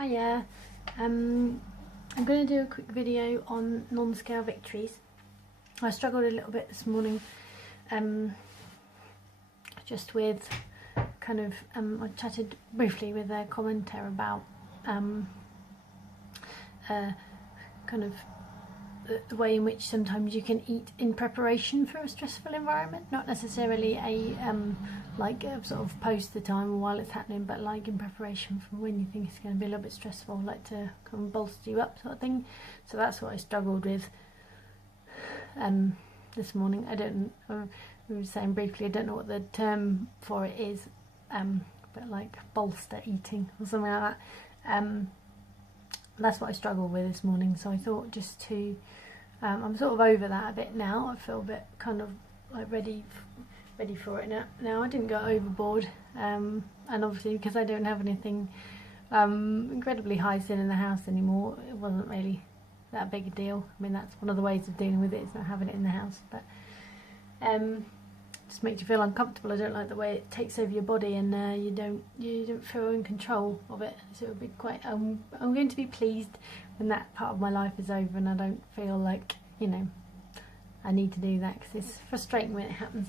Hiya, I'm going to do a quick video on non-scale victories. I struggled a little bit this morning just with kind of, I chatted briefly with a commenter about kind of the way in which sometimes you can eat in preparation for a stressful environment, not necessarily a like a sort of post the time while it's happening, but like in preparation for when you think it's going to be a little bit stressful, like to kind of bolster you up sort of thing. So that's what I struggled with this morning. We were saying briefly, I don't know what the term for it is, but like bolster eating or something like that. That's what I struggled with this morning, so I thought just to I'm sort of over that a bit now. I feel a bit kind of like ready for it now. I didn't go overboard, and obviously because I don't have anything incredibly high sin in the house anymore, it wasn't really that big a deal. I mean, that's one of the ways of dealing with it, is not having it in the house, but just makes you feel uncomfortable. I don't like the way it takes over your body, and you don't feel in control of it. So it'll be quite. I'm going to be pleased when that part of my life is over, and I don't feel like, you know, I need to do that, because it's frustrating when it happens.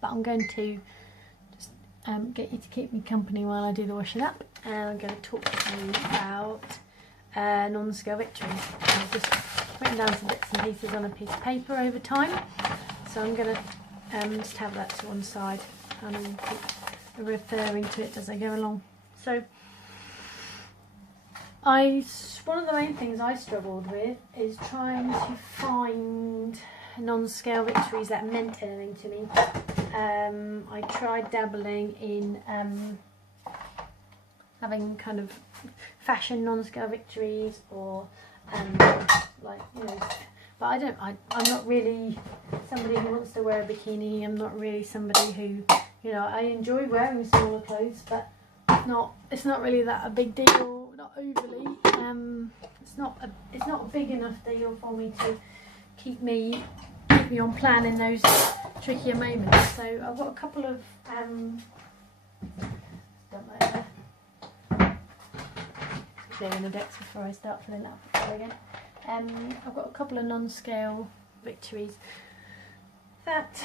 But I'm going to just get you to keep me company while I do the washing up, and I'm going to talk to you about non-scale victories. I've just written down some bits and pieces on a piece of paper over time, so I'm going to just have that to one side, and I'll keep referring to it as I go along. So one of the main things I struggled with is trying to find non-scale victories that meant anything to me. I tried dabbling in having kind of fashion non-scale victories, or like, you know, but I'm not really somebody who wants to wear a bikini. I'm not really somebody who, you know, I enjoy wearing smaller clothes, but it's not really that a big deal, not overly. It's not a big enough deal for me to keep me on plan in those trickier moments. So I've got a couple of clearing the decks before I start filling that up again. I've got a couple of non-scale victories that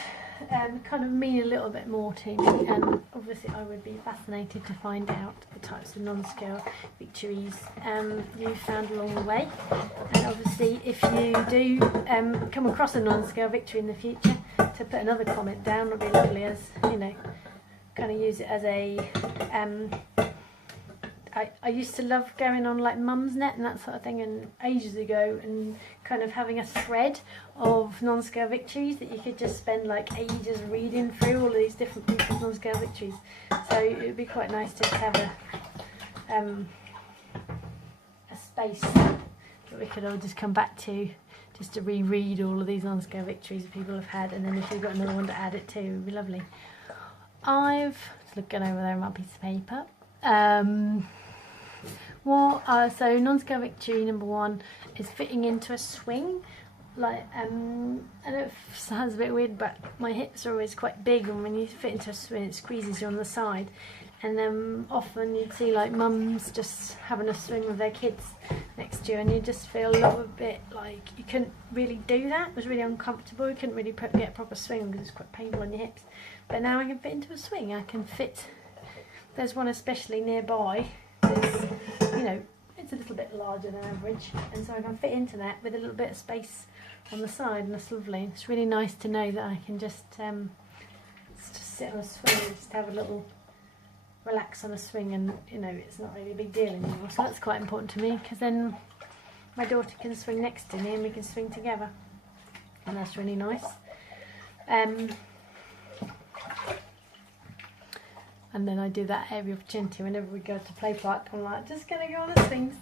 kind of mean a little bit more to me, and obviously I would be fascinated to find out the types of non-scale victories you found along the way. And obviously, if you do come across a non-scale victory in the future, to put another comment down would be lovely, as, you know, kind of use it as a I used to love going on like Mumsnet and that sort of thing, and ages ago, and kind of having a thread of non-scale victories that you could just spend like ages reading through all of these different people's non-scale victories. So it would be quite nice to have a space that we could all just come back to, just to reread all of these non-scale victories that people have had, and then if you've got another one to add it to, it would be lovely. I've just looking over there on my piece of paper. So non-scale victory number one is fitting into a swing. Like, I know it sounds a bit weird, but my hips are always quite big, and when you fit into a swing, it squeezes you on the side. And then often you'd see like mums just having a swing with their kids next to you, and you just feel a little bit like you couldn't really do that. It was really uncomfortable. You couldn't really get a proper swing because it's quite painful on your hips. But now I can fit into a swing. I can fit. There's one especially nearby. You know, it's a little bit larger than average, and so I can fit into that with a little bit of space on the side, and that's lovely. It's really nice to know that I can just sit on a swing and just have a little relax on a swing, and, you know, it's not really a big deal anymore. So that's quite important to me, because then my daughter can swing next to me and we can swing together, and that's really nice. And then I do that every opportunity whenever we go to play park. I'm like, just gonna go on the swings.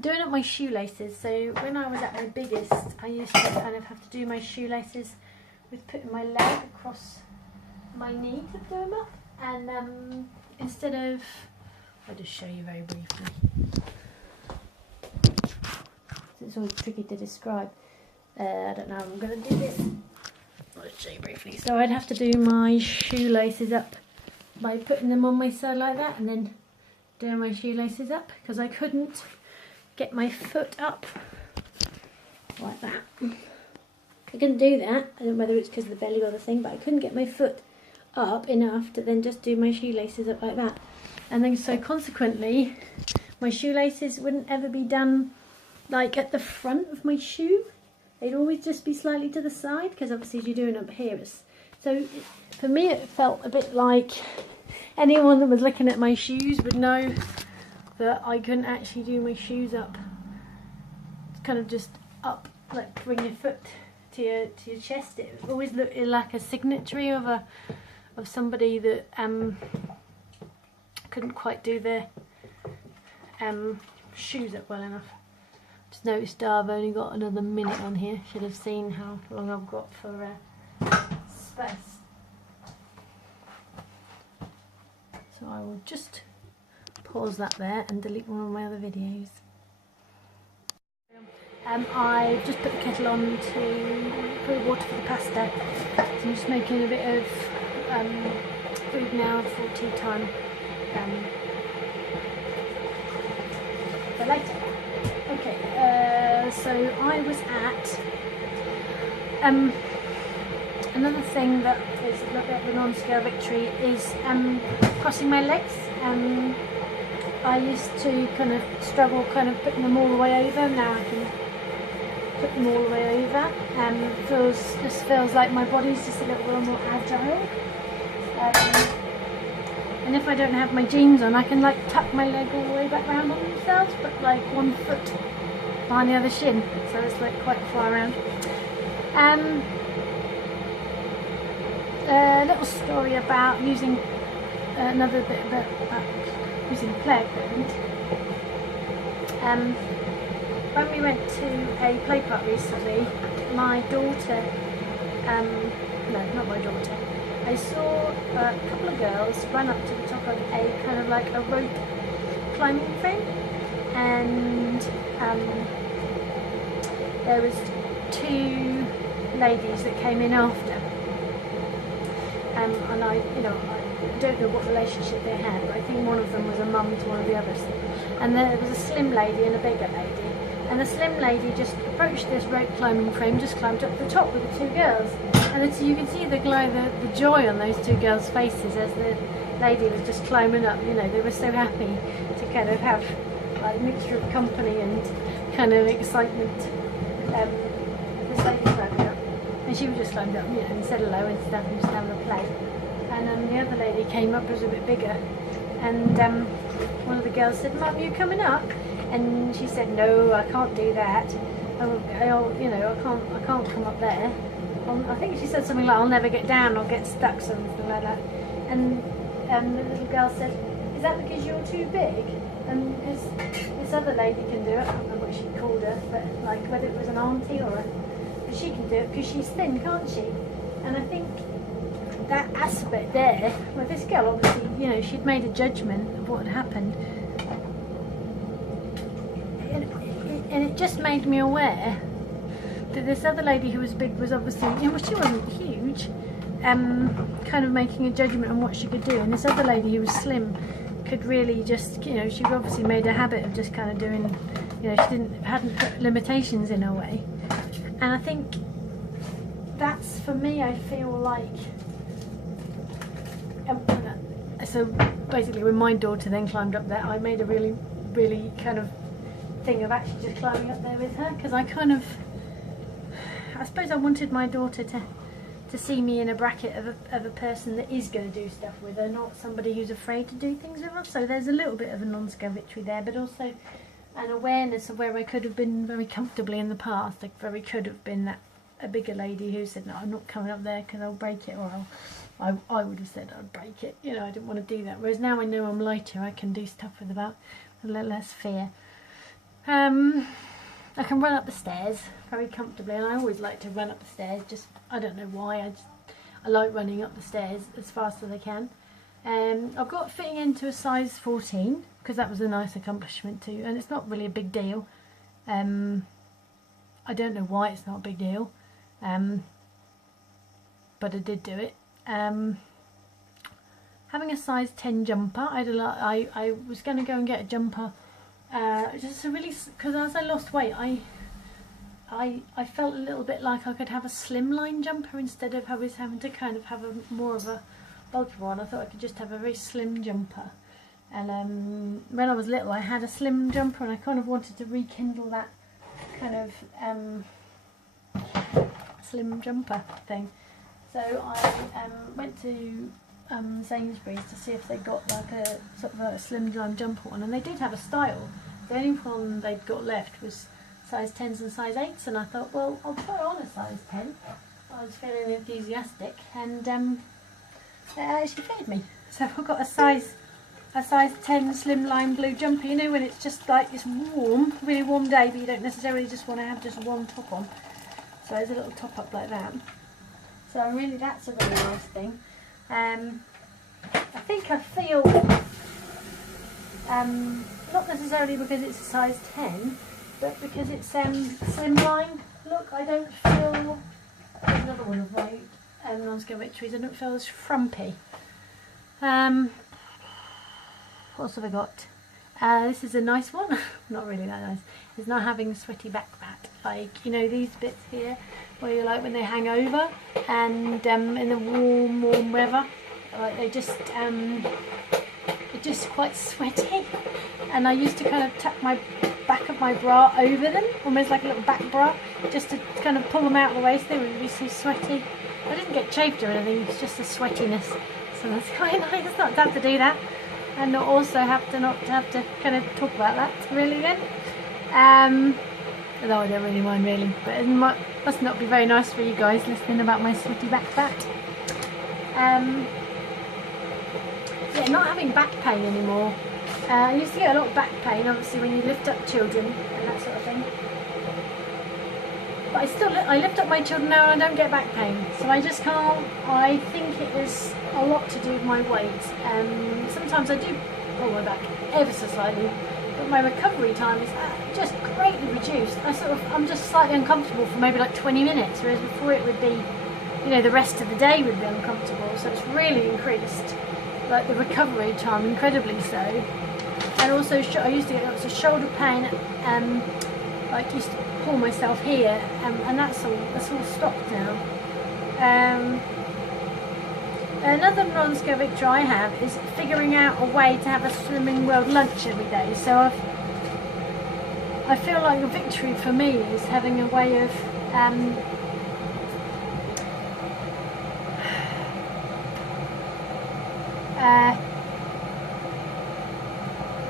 Doing up my shoelaces. So when I was at my biggest, I used to kind of have to do my shoelaces with putting my leg across my knee to put them up. And instead of, I'll just show you very briefly. It's always tricky to describe. I don't know how I'm gonna do this. I'll just show you briefly. So I'd have to do my shoelaces up by putting them on my side like that, and then doing my shoelaces up because I couldn't get my foot up like that. I couldn't do that. I don't know whether it's because of the belly or the thing, but I couldn't get my foot up enough to then just do my shoelaces up like that. And then so consequently my shoelaces wouldn't ever be done like at the front of my shoe. They'd always just be slightly to the side, because obviously as you're doing up here, for me it felt a bit like anyone that was looking at my shoes would know that I couldn't actually do my shoes up kind of just up, like bring your foot to your chest. It always looked like a signatory of somebody that couldn't quite do their shoes up well enough. Just noticed I've only got another minute on here. Should have seen how long I've got for space. So I will just pause that there and delete one of my other videos. I've just put the kettle on to put water for the pasta. So I'm just making a bit of food now for tea time for later. Okay, so I was at another thing that is a little bit of a non-scale victory is crossing my legs. I used to kind of struggle putting them all the way over. Now I can put them all the way over. Just feels like my body's just a little bit more agile. And if I don't have my jeans on, I can like tuck my leg all the way back round on themselves, but like one foot behind the other shin, so it's like quite far around. A little story about using another bit about using play equipment. When we went to a play park recently, my daughter, no, not my daughter, I saw a couple of girls run up to the top of a kind of like a rope climbing frame, and there was two ladies that came in after, and I don't know what relationship they had, but I think one of them was a mum to one of the others, and there was a slim lady and a bigger lady, and the slim lady just approached this rope climbing frame, just climbed up the top with the two girls. And you can see the joy on those two girls' faces as the lady was just climbing up. They were so happy to kind of have like a mixture of company and kind of excitement. This lady climbed up, and she was just climbed up, and said hello and stuff, and just having a play. And the other lady came up, was a bit bigger, and one of the girls said, "Mum, you coming up?" And she said, "No, I can't do that. I can't come up there." I think she said something like, "I'll never get down, I'll get stuck," something like that. And the little girl said, "Is that because you're too big?" And this other lady can do it. I don't know what she called her, but like whether it was an auntie but she can do it because she's thin, can't she? And I think that aspect there, well, this girl obviously, she'd made a judgment of what had happened. And it just made me aware that this other lady who was big was obviously, she wasn't huge, kind of making a judgment on what she could do, and this other lady who was slim could really just, she obviously made a habit of just kind of doing, she hadn't put limitations in her way. And I think that's, for me, I feel like, so basically when my daughter then climbed up there, I made a really, really kind of thing of actually just climbing up there with her, because I suppose I wanted my daughter to see me in a bracket of a person that is going to do stuff with her, not somebody who's afraid to do things with her. So there's a little bit of a non-scale victory there, but also an awareness of where I could have been very comfortably in the past. Like very could have been a bigger lady who said, "No, I'm not coming up there because I'll break it," or I would have said I'd break it. I didn't want to do that. Whereas now I know I'm lighter, I can do stuff with about a little less fear. I can run up the stairs very comfortably, and I always like to run up the stairs. Just, I don't know why, I like running up the stairs as fast as I can. I've got fitting into a size 14 because that was a nice accomplishment too, and it's not really a big deal. I don't know why it's not a big deal, but I did do it. having a size 10 jumper. I was going to go and get a jumper, just a really, because as I lost weight, I felt a little bit like I could have a slimline jumper instead of always having to kind of have a more of a bulky one. I thought I could just have a very slim jumper. And when I was little, I had a slim jumper, and I kind of wanted to rekindle that kind of slim jumper thing. So I went to Sainsbury's to see if they got like a sort of a slimline jumper one, and they did have a style. The only one they'd got left was size 10s and size 8s, and I thought, well, I'll try on a size 10. I was feeling enthusiastic, and it actually fitted me. So I've got a size 10 slimline blue jumper. You know, when it's just like it's warm, really warm day, but you don't necessarily just want to have just one top on. So there's a little top up like that. So really, that's a really nice thing. I think I feel, not necessarily because it's a size 10, but because it's slimline. Look, I don't feel, there's another one of my non-Scale Victories, I don't feel as frumpy. What else have I got? This is a nice one. Not really that nice. It's not having a sweaty back mat. Like, you know, these bits here where you like when they hang over, and in the warm weather, like they just they're just quite sweaty. And I used to kind of tuck my back of my bra over them, almost like a little back bra, just to kind of pull them out of the way so they wouldn't be so sweaty. I didn't get chafed or anything, it's just the sweatiness. So that's quite nice not to have to do that, and not also have to kind of talk about that really then. Although I don't really mind really, but it must not be very nice for you guys listening about my sweaty back fat. Yeah, not having back pain anymore. I used to get a lot of back pain, obviously, when you lift up children and that sort of thing. But I lift up my children now and I don't get back pain. So I just can't. I think it is a lot to do with my weight. Sometimes I do pull my back ever so slightly, but my recovery time is just greatly reduced. I'm just slightly uncomfortable for maybe like 20 minutes, whereas before it would be, you know, the rest of the day would be uncomfortable. So it's really increased, like the recovery time, incredibly so. And also, I used to get lots of shoulder pain, like used to pull myself here, and that's all stopped now. Another non-Scale victory I have is figuring out a way to have a Slimming World lunch every day. So I feel like a victory for me is having a way of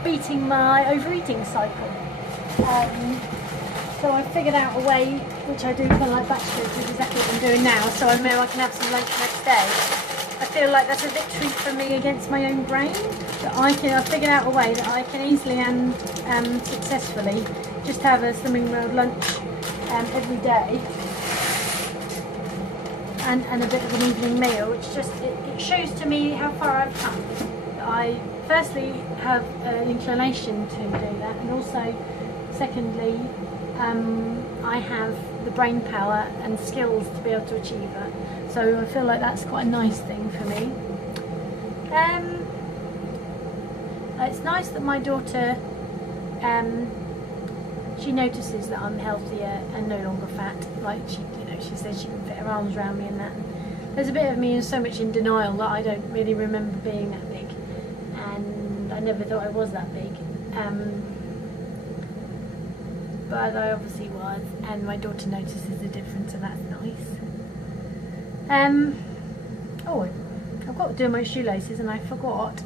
beating my overeating cycle. So I figured out a way, which I do kind of like batch food, which is exactly what I'm doing now, so I know I can have some lunch next day. I feel like that's a victory for me against my own brain, that I've figured out a way that I can easily and successfully just have a Slimming World lunch every day, and a bit of an evening meal, which just it shows to me how far I've come. I firstly have an inclination to do that, and also secondly I have the brain power and skills to be able to achieve that. So I feel like that's quite a nice thing for me. It's nice that my daughter, she notices that I'm healthier and no longer fat. Like she says she can fit her arms around me and that. And there's a bit of me who's so much in denial that I don't really remember being that big, and I never thought I was that big. But I obviously was, and my daughter notices the difference, and that's nice. Oh, I've got to do my shoelaces, and I forgot.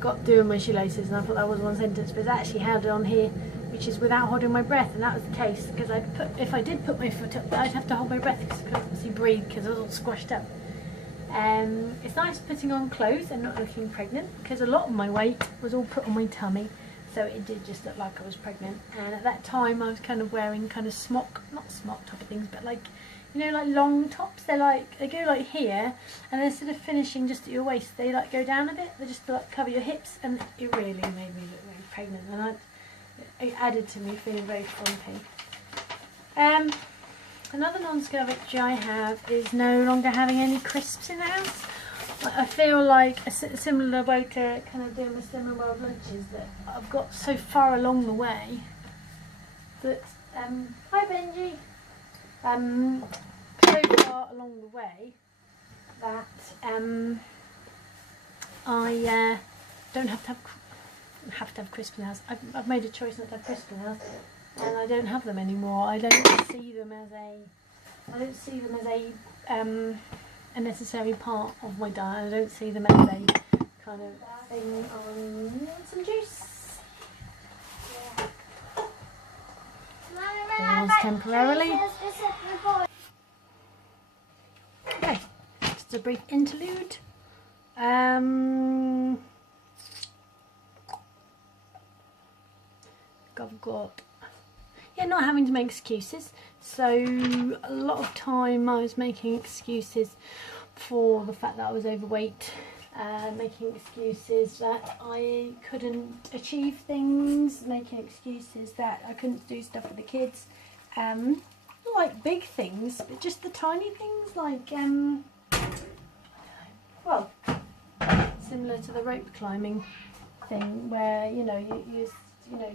Got doing my shoelaces, and I thought that was one sentence, but it's actually had it on here, which is without holding my breath, and that was the case because if I did put my foot up, I'd have to hold my breath because I couldn't obviously breathe because I was all squashed up. It's nice putting on clothes and not looking pregnant, because a lot of my weight was all put on my tummy. So it did just look like I was pregnant, and at that time I was kind of wearing kind of not smock top things, but like, you know, like long tops. They go like here, and instead of finishing just at your waist, they like go down a bit. They just like cover your hips, and it really made me look very pregnant, and it added to me feeling very frumpy. Another non-Scale victory I have is no longer having any crisps in the house. I feel like a similar way to kind of doing the similar way of lunches, that I've got so far along the way that hi Benji, so far along the way that I don't have to have Crispin House. I've made a choice not to have Crispin House, and I don't have them anymore. I don't see them as a necessary part of my diet. I don't see them as a kind of thing on some juice. Pause temporarily. Okay, just a brief interlude. I've got not having to make excuses. So a lot of time I was making excuses for the fact that I was overweight, making excuses that I couldn't achieve things, making excuses that I couldn't do stuff with the kids. Not like big things, but just the tiny things, like well, similar to the rope climbing thing, where you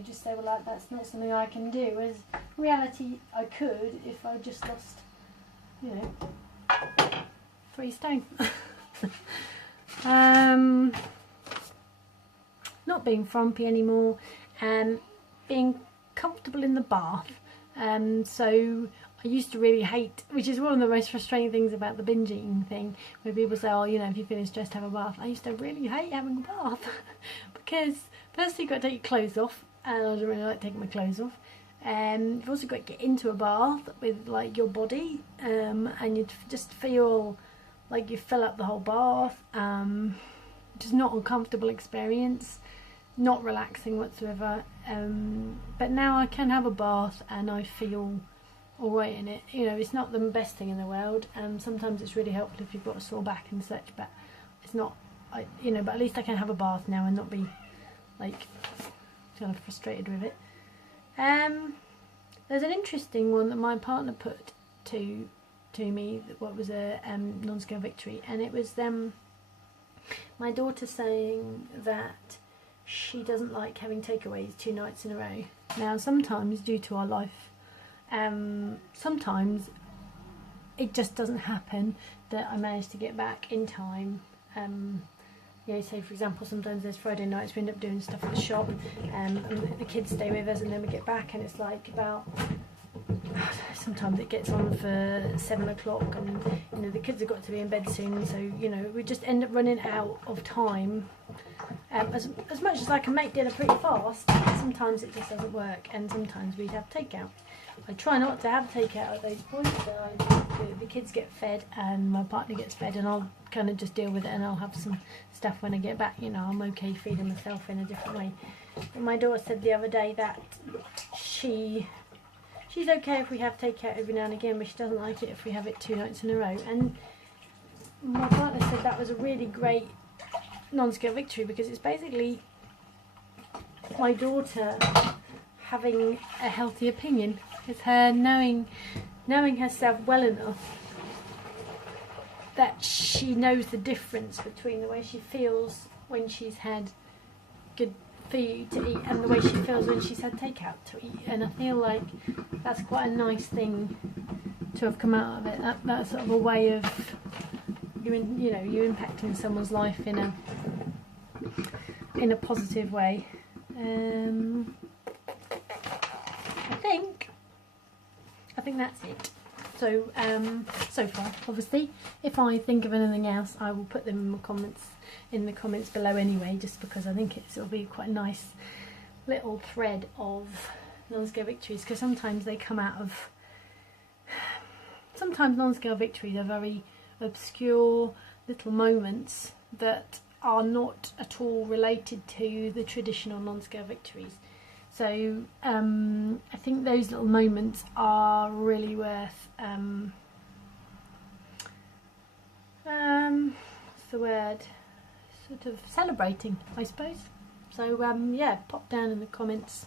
just say, well, like, that's not something I can do. Whereas in reality, I could if I just lost, 3 stone. Not being frumpy anymore, and being comfortable in the bath. So I used to really hate, which is one of the most frustrating things about the binge eating thing, where people say, oh, if you're feeling stressed, have a bath. I used to really hate having a bath because firstly you've got to take your clothes off, and I don't really like taking my clothes off. You've also got to get into a bath with like your body, and you just feel like you fill up the whole bath, which is not a comfortable experience, not relaxing whatsoever. But now I can have a bath and I feel alright in it. It's not the best thing in the world, and sometimes it's really helpful if you've got a sore back and such, but it's not, but at least I can have a bath now and not be like kind of frustrated with it. There's an interesting one that my partner put to me, what was a non-scale victory, and it was my daughter saying that she doesn't like having takeaways 2 nights in a row. Now sometimes, due to our life, sometimes it just doesn't happen that I manage to get back in time. Say for example, sometimes there's Friday nights we end up doing stuff at the shop, and the kids stay with us, and then we get back and it's like about, sometimes it gets on for 7 o'clock, and the kids have got to be in bed soon, so we just end up running out of time. As much as I can make dinner pretty fast, sometimes it just doesn't work, and sometimes we have takeout. I try not to have takeout at those points, so the kids get fed and my partner gets fed, and I'll kind of just deal with it, and I'll have some stuff when I get back. I'm okay feeding myself in a different way. But my daughter said the other day that she's okay if we have takeout every now and again, but she doesn't like it if we have it 2 nights in a row. And my partner said that was a really great non-scale victory, because it's basically my daughter having a healthy opinion. It's her knowing herself well enough that she knows the difference between the way she feels when she's had good food to eat and the way she feels when she's had takeout to eat. And I feel like that's quite a nice thing to have come out of it. That's sort of a way of you're impacting someone's life in a positive way. I think that's it. So so far, obviously, if I think of anything else, I will put them in the comments below anyway, just because I think it'll be quite a nice little thread of non-scale victories, because sometimes they come out of, sometimes non-scale victories are very obscure little moments that are not at all related to the traditional non-scale victories. So I think those little moments are really worth what's the word, sort of celebrating, I suppose. So yeah, pop down in the comments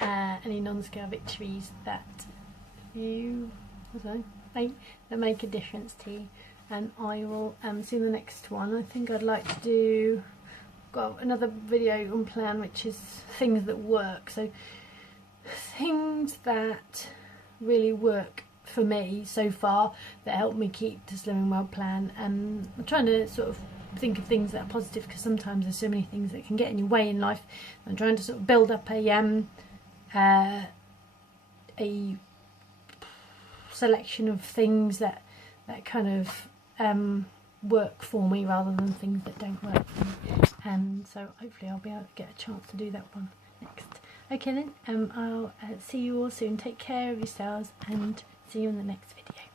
any non-scale victories that you that make a difference to you. and I will see you in the next one. I think I'd like to do, got another video on plan, which is things that work. So things that really work for me so far that help me keep to Slimming Well plan, and I'm trying to sort of think of things that are positive, because sometimes there's so many things that can get in your way in life. I'm trying to sort of build up a selection of things that kind of work for me rather than things that don't work for me. And so hopefully I'll be able to get a chance to do that one next. Okay then, I'll see you all soon. Take care of yourselves and see you in the next video.